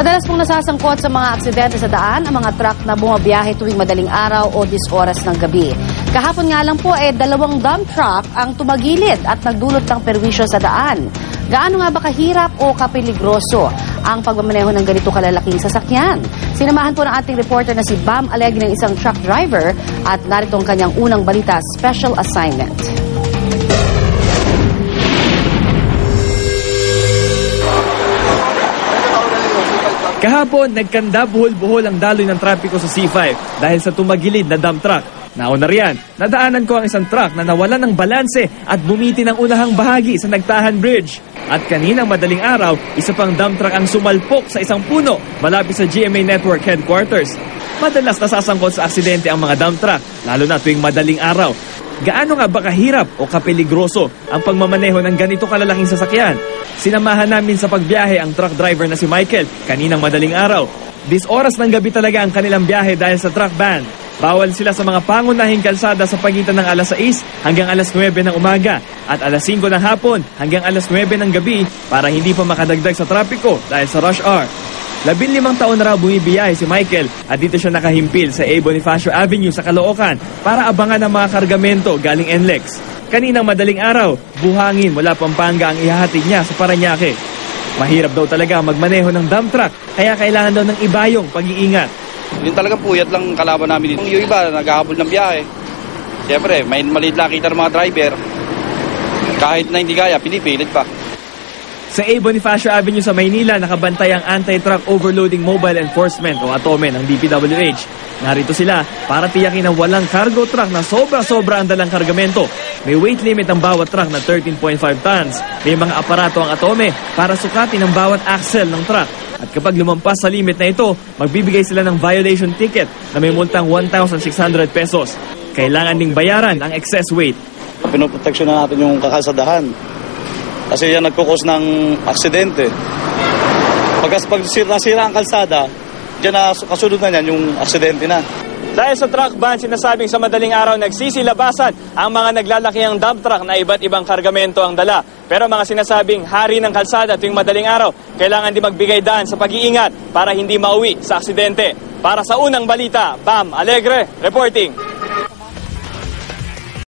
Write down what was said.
Madalas pong nasasangkot sa mga aksidente sa daan ang mga truck na bumabiyahe tuwing madaling araw o 10 oras ng gabi. Kahapon nga lang po 2 dump truck ang tumagilid at nagdulot ng perwisyo sa daan. Gaano nga ba kahirap o kapeligroso ang pagmamaneho ng ganito kalalaking sasakyan? Sinamahan po ng ating reporter na si Bam Alegre ng isang truck driver at narito ang kanyang unang balita, special assignment. Kahapon, nagkanda buhol-buhol ang daloy ng trapiko sa C5 dahil sa tumagilid na dump truck. Nauna riyan, nadaanan ko ang isang truck na nawalan ng balanse at bumiti ng unahang bahagi sa Nagtahan Bridge. At kaninang madaling araw, isa pang dump truck ang sumalpok sa isang puno malapit sa GMA Network Headquarters. Madalas nasasangkot sa aksidente ang mga dump truck, lalo na tuwing madaling araw. Gaano nga ba kahirap o kapeligroso ang pagmamaneho ng ganito kalalaking sasakyan? Sinamahan namin sa pagbiyahe ang truck driver na si Michael kaninang madaling araw. 10 oras ng gabi talaga ang kanilang biyahe dahil sa truck ban. Bawal sila sa mga pangunahing kalsada sa pagitan ng alas 6 hanggang alas 9 ng umaga at alas 5 ng hapon hanggang alas 9 ng gabi para hindi pa makadagdag sa trapiko dahil sa rush hour. 15 taon na raw bumibiyahe si Michael at dito siya nakahimpil sa A. Bonifacio Avenue sa Caloocan para abangan ang mga kargamento galing NLEX. Kaninang madaling araw, buhangin mula Pampanga ang ihahatid niya sa Parañaque. Mahirap daw talaga magmaneho ng dump truck kaya kailangan daw ng ibayong pag-iingat. Yun talagang puyat lang kalaban namin dito. Yung iba, naghahabol ng biyahe. Siyempre, may maliit nakita ng mga driver. Kahit na hindi kaya, pinipilit pa. Sa A. Bonifacio Avenue sa Maynila, nakabantay ang Anti-Truck Overloading Mobile Enforcement o ATOME ng DPWH. Narito sila para tiyakin na walang cargo truck na sobra-sobra ang dalang kargamento. May weight limit ang bawat truck na 13.5 tons. May mga aparato ang ATOME para sukatin ang bawat axle ng truck. At kapag lumampas sa limit na ito, magbibigay sila ng violation ticket na may multang 1,600 pesos. Kailangan ding bayaran ang excess weight. Pinoproteksyon na natin yung kakasadahan. Kasi yan nagkukos ng aksidente. Pag nasira ang kalsada, dyan na kasunod na yan yung aksidente na. Dahil sa truck ban, sinasabing sa madaling araw nagsisilabasan ang mga naglalakihang dump truck na iba't ibang kargamento ang dala. Pero mga sinasabing hari ng kalsada tuwing madaling araw, kailangan di magbigay daan sa pag-iingat para hindi mauwi sa aksidente. Para sa unang balita, Bam Alegre, reporting.